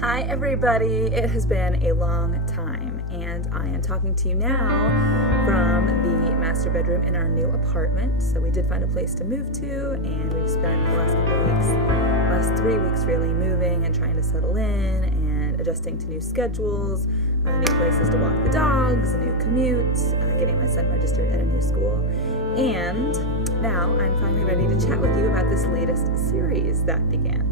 Hi everybody, it has been a long time and I am talking to you now from the master bedroom in our new apartment. So we did find a place to move to and we've spent the last couple of weeks, last 3 weeks really moving and trying to settle in and adjusting to new schedules, new places to walk the dogs, a new commute, getting my son registered at a new school. And now I'm finally ready to chat with you about this latest series that began.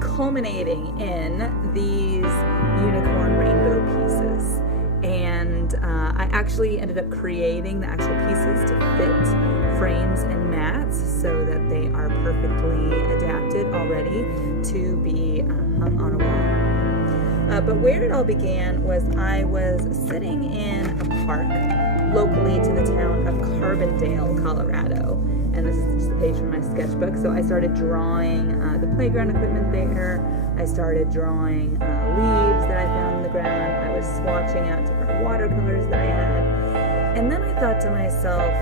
Culminating in these unicorn rainbow pieces. And I actually ended up creating the actual pieces to fit frames and mats so that they are perfectly adapted already to be hung on a wall. But where it all began was I was sitting in a park locally to the town of Carbondale, Colorado. And this is just a page from my sketchbook. So I started drawing the playground equipment there. I started drawing leaves that I found on the ground. I was swatching out different watercolors that I had. And then I thought to myself,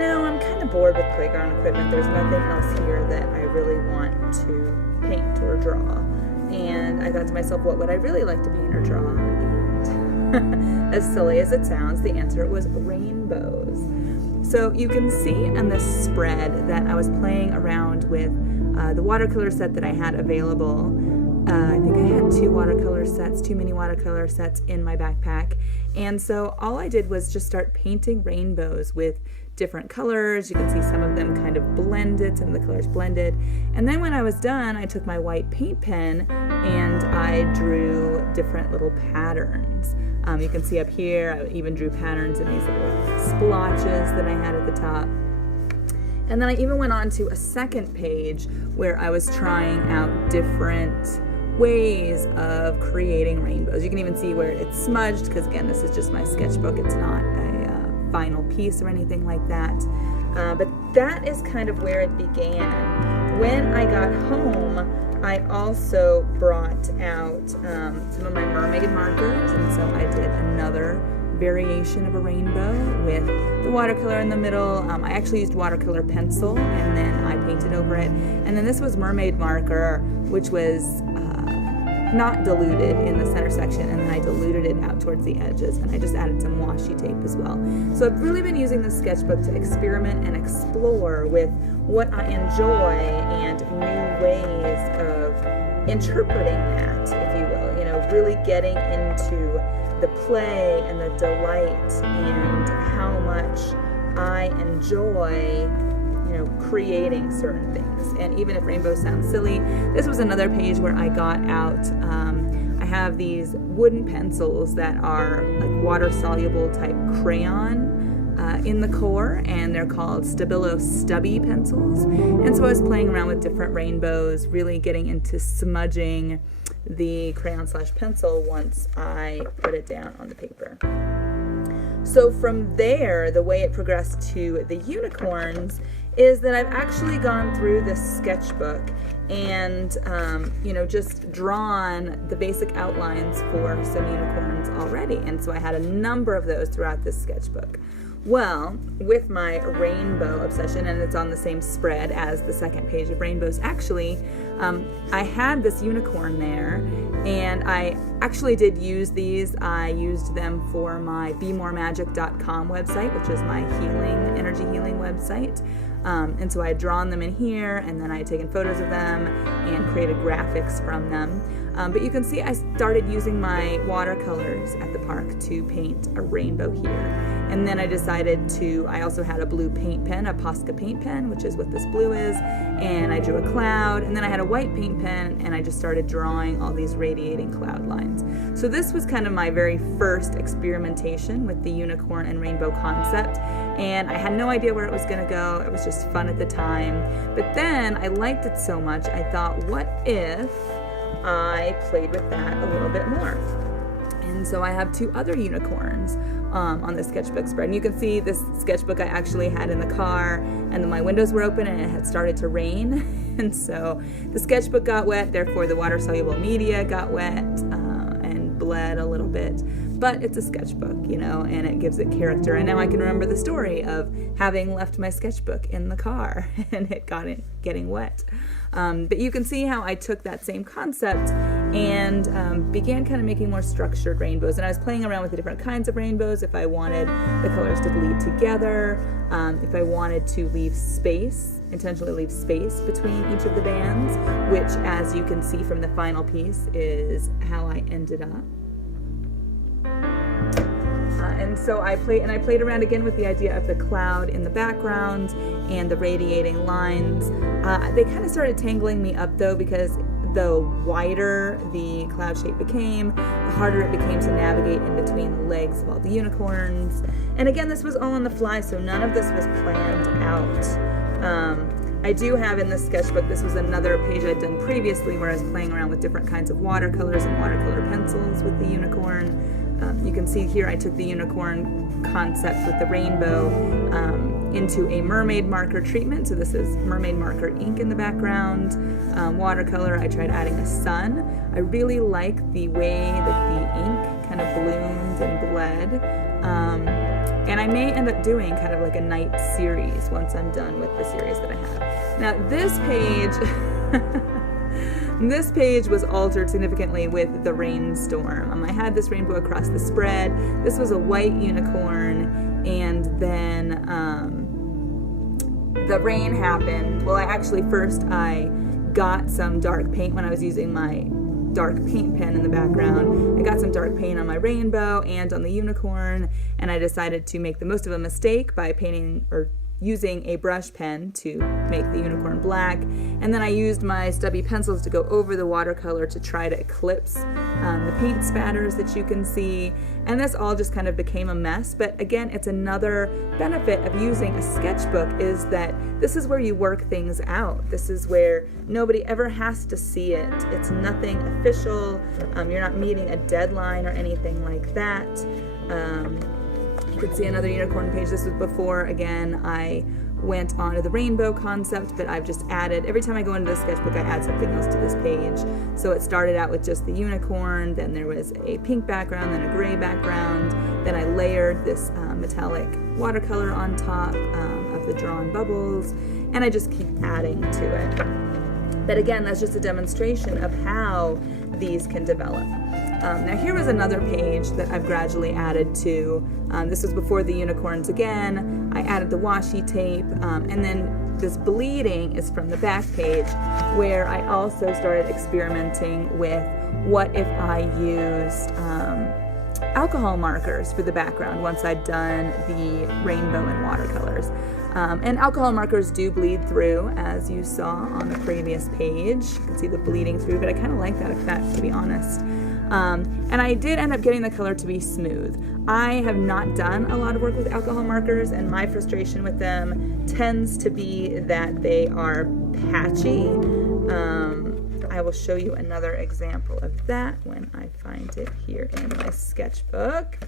I'm kind of bored with playground equipment. There's nothing else here that I really want to paint or draw. And I thought to myself, what would I really like to paint or draw? And as silly as it sounds, the answer was rainbows. So you can see in this spread that I was playing around with the watercolor set that I had available. I think I had two mini watercolor sets in my backpack. And so all I did was just start painting rainbows with different colors. You can see some of them kind of blended, some of the colors blended. And then when I was done, I took my white paint pen and I drew different little patterns. You can see up here, I even drew patterns in these little splotches that I had at the top. And then I even went on to a second page where I was trying out different ways of creating rainbows. You can even see where it's smudged, because again, this is just my sketchbook. It's not a final piece or anything like that. But that is kind of where it began. When I got home, I also brought out some of my mermaid markers, and so I did another variation of a rainbow with the watercolor in the middle. I actually used watercolor pencil, and then I painted over it. And then this was mermaid marker, which was not diluted in the center section, and then I diluted it out towards the edges, and I just added some washi tape as well. So I've really been using the sketchbook to experiment and explore with what I enjoy and new ways of interpreting that, if you will, really getting into the play and the delight and how much I enjoy creating certain things. And even if rainbows sound silly, this was another page where I got out, I have these wooden pencils that are like water-soluble type crayon in the core, and they're called Stabilo Stubby pencils. And so I was playing around with different rainbows, really getting into smudging the crayon/pencil once I put it down on the paper. So from there, the way it progressed to the unicorns is that I've actually gone through this sketchbook and, just drawn the basic outlines for some unicorns already. And so I had a number of those throughout this sketchbook. Well, with my rainbow obsession, and it's on the same spread as the second page of rainbows, actually, I had this unicorn there, and I actually did use these. I used them for my BeMoreMagic.com website, which is my energy healing website. And so I had drawn them in here, and then I had taken photos of them and created graphics from them. But you can see I started using my watercolors at the park to paint a rainbow here. And then I decided I also had a blue paint pen, a Posca paint pen, which is what this blue is, and I drew a cloud. And then I had a white paint pen, and I just started drawing all these radiating cloud lines. So this was kind of my very first experimentation with the unicorn and rainbow concept. And I had no idea where it was going to go. It was just fun at the time. But then I liked it so much, I thought, what if I played with that a little bit more? And so I have two other unicorns on the sketchbook spread. And you can see this sketchbook I actually had in the car, and then my windows were open and it had started to rain. And so the sketchbook got wet, therefore the water-soluble media got wet and bled a little bit. but it's a sketchbook, you know, and it gives it character. And now I can remember the story of having left my sketchbook in the car and it getting wet. But you can see how I took that same concept and began kind of making more structured rainbows. And I was playing around with the different kinds of rainbows, if I wanted the colors to bleed together, if I wanted to intentionally leave space between each of the bands, which, as you can see from the final piece, is how I ended up. And so I played around again with the idea of the cloud in the background and the radiating lines. They kind of started tangling me up though, because the wider the cloud shape became, the harder it became to navigate in between the legs of all the unicorns. And again, this was all on the fly, so none of this was planned out. I do have in this sketchbook, this was another page I'd done previously where I was playing around with different kinds of watercolors and watercolor pencils with the unicorn. You can see here I took the unicorn concept with the rainbow into a mermaid marker treatment. So this is mermaid marker ink in the background. Watercolor, I tried adding a sun. I really like the way that the ink kind of bloomed and bled. And I may end up doing kind of like a night series once I'm done with the series that I have. Now this page... This page was altered significantly with the rainstorm. I had this rainbow across the spread. This was a white unicorn, and then the rain happened. Well, I got some dark paint when I was using my dark paint pen in the background. I got some dark paint on my rainbow and on the unicorn, and I decided to make the most of a mistake by painting or using a brush pen to make the unicorn black, and then I used my stubby pencils to go over the watercolor to try to eclipse the paint spatters that you can see, and this all just kind of became a mess. But again, it's another benefit of using a sketchbook, is that this is where you work things out. This is where nobody ever has to see it. It's nothing official. You're not meeting a deadline or anything like that. You can see another unicorn page. This was before, again, I went on to the rainbow concept, but I've just added, every time I go into the sketchbook, I add something else to this page. So it started out with just the unicorn, then there was a pink background, then a gray background, then I layered this metallic watercolor on top of the drawn bubbles, and I just keep adding to it. But again, that's just a demonstration of how these can develop. Now here was another page that I've gradually added to. This was before the unicorns again. I added the washi tape, and then this bleeding is from the back page, where I also started experimenting with what if I used alcohol markers for the background once I'd done the rainbow and watercolors. And alcohol markers do bleed through, as you saw on the previous page. You can see the bleeding through, but I kind of like that effect, to be honest. And I did end up getting the color to be smooth. I have not done a lot of work with alcohol markers, and my frustration with them tends to be that they are patchy. I will show you another example of that when I find it here in my sketchbook.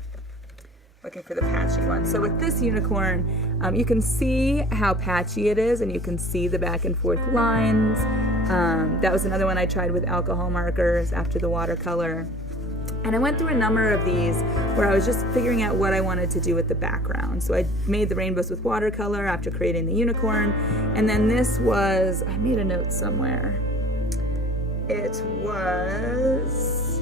Looking for the patchy one. So with this unicorn, you can see how patchy it is, and you can see the back and forth lines. That was another one I tried with alcohol markers after the watercolor. And I went through a number of these where I was just figuring out what I wanted to do with the background. So I made the rainbows with watercolor after creating the unicorn. And then this was, I made a note somewhere. It was,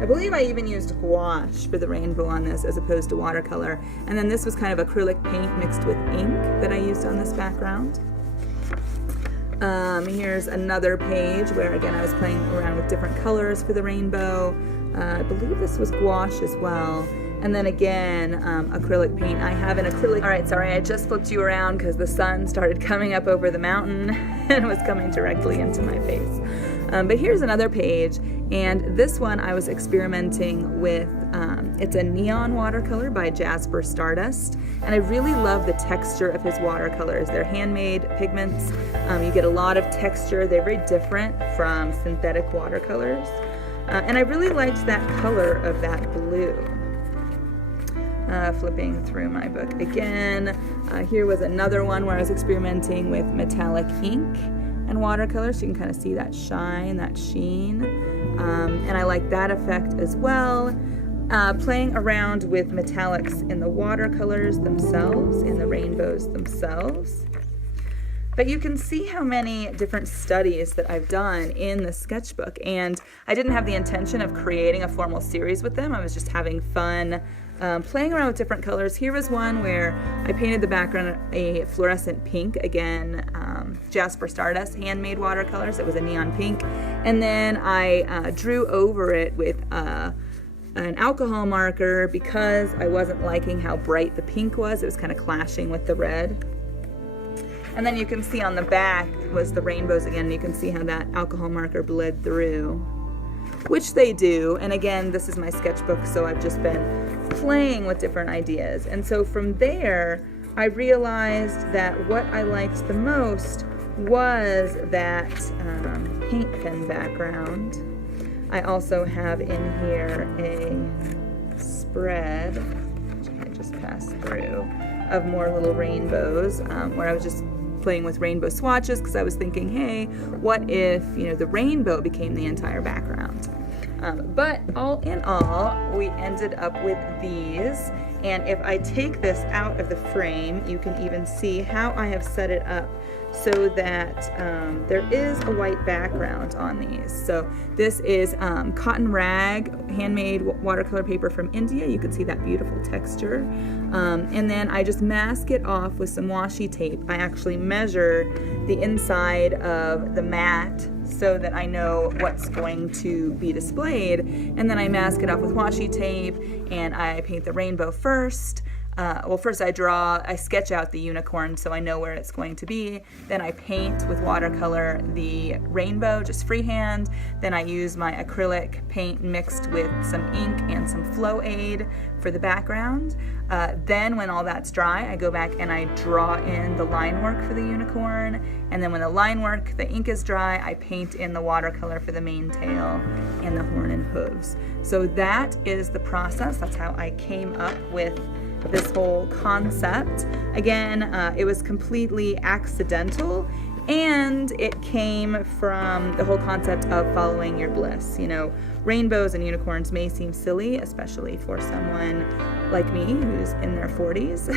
I believe I even used gouache for the rainbow on this as opposed to watercolor. And then this was kind of acrylic paint mixed with ink that I used on this background. Here's another page where, again, I was playing around with different colors for the rainbow. I believe this was gouache as well. And then again, acrylic paint. I have an acrylic... All right, sorry, I just flipped you around because the sun started coming up over the mountain and was coming directly into my face. But here's another page, and this one I was experimenting with. It's a neon watercolor by Jasper Stardust, and I really love the texture of his watercolors. They're handmade pigments. You get a lot of texture. They're very different from synthetic watercolors. And I really liked that color of that blue. Flipping through my book again. Here was another one where I was experimenting with metallic ink and watercolor, so you can kind of see that shine, that sheen. And I like that effect as well. playing around with metallics in the watercolors themselves, in the rainbows themselves. But you can see how many different studies that I've done in the sketchbook, and I didn't have the intention of creating a formal series with them. I was just having fun playing around with different colors. Here was one where I painted the background a fluorescent pink, again, Jasper Stardust handmade watercolors. It was a neon pink, and then I drew over it with an alcohol marker because I wasn't liking how bright the pink was. It was kind of clashing with the red. And then you can see on the back was the rainbows again, and you can see how that alcohol marker bled through, which they do. And again, this is my sketchbook, so I've just been playing with different ideas. And so from there, I realized that what I liked the most was that paint pen background. I also have in here a spread, which I just passed through, of more little rainbows, where I was just playing with rainbow swatches because I was thinking, hey, what if, the rainbow became the entire background? But all in all, we ended up with these. And if I take this out of the frame, you can even see how I have set it up so that there is a white background on these. So this is cotton rag, handmade watercolor paper from India. You can see that beautiful texture. And then I just mask it off with some washi tape. I actually measure the inside of the mat so that I know what's going to be displayed. And then I mask it off with washi tape, and I paint the rainbow first. First I sketch out the unicorn so I know where it's going to be. Then I paint with watercolor the rainbow, just freehand. Then I use my acrylic paint mixed with some ink and some Flow Aid for the background. Then when all that's dry, I go back and I draw in the line work for the unicorn. And then when the ink is dry, I paint in the watercolor for the mane tail and the horn and hooves. So that is the process. That's how I came up with this whole concept. Again, it was completely accidental, and it came from the whole concept of following your bliss. Rainbows and unicorns may seem silly, especially for someone like me who's in their 40s.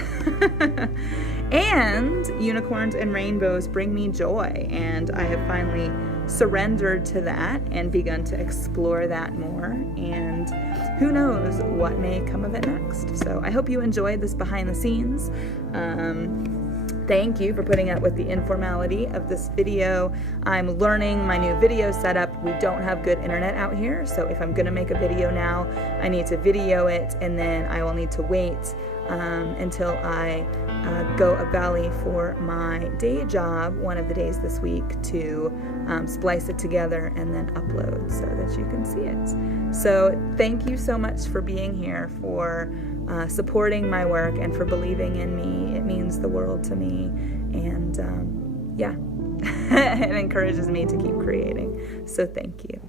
And unicorns and rainbows bring me joy, and I have finally surrendered to that and begun to explore that more, and who knows what may come of it next. So I hope you enjoyed this behind the scenes. Thank you for putting up with the informality of this video. I'm learning my new video setup. We don't have good internet out here, so if I'm gonna make a video now, I need to video it, and then I will need to wait until I go up Valley for my day job one of the days this week to splice it together and then upload so that you can see it. So thank you so much for being here, for supporting my work, and for believing in me. It means the world to me, and it encourages me to keep creating. So thank you.